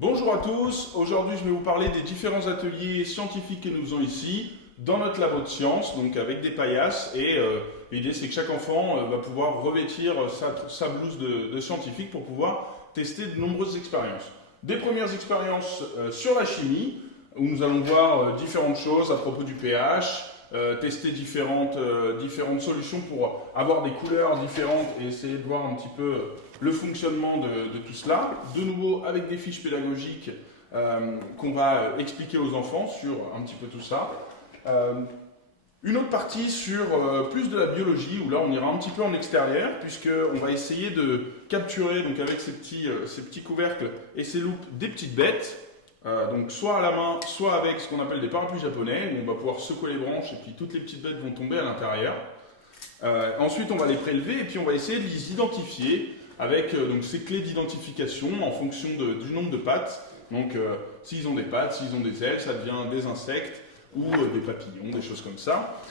Bonjour à tous, aujourd'hui je vais vous parler des différents ateliers scientifiques que nous faisons ici dans notre labo de sciences, donc avec des paillasses et l'idée c'est que chaque enfant va pouvoir revêtir sa blouse de scientifique pour pouvoir tester de nombreuses expériences. Des premières expériences sur la chimie où nous allons voir différentes choses à propos du pH, tester différentes solutions pour avoir des couleurs différentes et essayer de voir un petit peu le fonctionnement de tout cela. De nouveau avec des fiches pédagogiques qu'on va expliquer aux enfants sur un petit peu tout ça. Une autre partie sur plus de la biologie, où là on ira un petit peu en extérieur, puisqu'on va essayer de capturer, donc avec ces petits couvercles et ces loupes, des petites bêtes. Donc soit à la main, soit avec ce qu'on appelle des parapluies japonais, où on va pouvoir secouer les branches et puis toutes les petites bêtes vont tomber à l'intérieur. Ensuite on va les prélever et puis on va essayer de les identifier avec donc ces clés d'identification en fonction du nombre de pattes. Donc s'ils ont des pattes, s'ils ont des ailes, ça devient des insectes ou des papillons, des choses comme ça.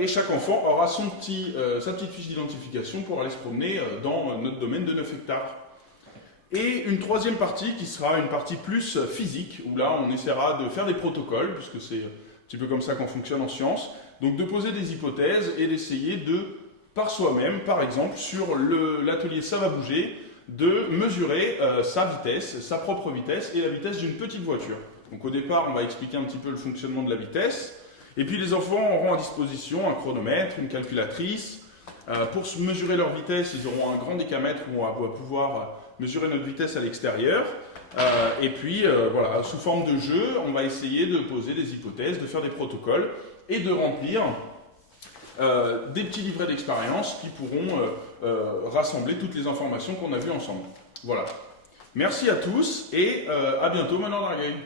Et chaque enfant aura sa petite fiche d'identification pour aller se promener dans notre domaine de 9 hectares. Et une troisième partie qui sera une partie plus physique, où là on essaiera de faire des protocoles, puisque c'est un petit peu comme ça qu'on fonctionne en sciences, donc de poser des hypothèses et d'essayer de, par soi-même, par exemple, sur l'atelier Ça va bouger, de mesurer sa vitesse, sa propre vitesse et la vitesse d'une petite voiture. Donc au départ, on va expliquer un petit peu le fonctionnement de la vitesse, et puis les enfants auront à disposition un chronomètre, une calculatrice. Pour mesurer leur vitesse, ils auront un grand décamètre où on va pouvoir mesurer notre vitesse à l'extérieur. Et puis, voilà, sous forme de jeu, on va essayer de poser des hypothèses, de faire des protocoles et de remplir des petits livrets d'expérience qui pourront rassembler toutes les informations qu'on a vues ensemble. Voilà. Merci à tous et à bientôt maintenant dans la grille.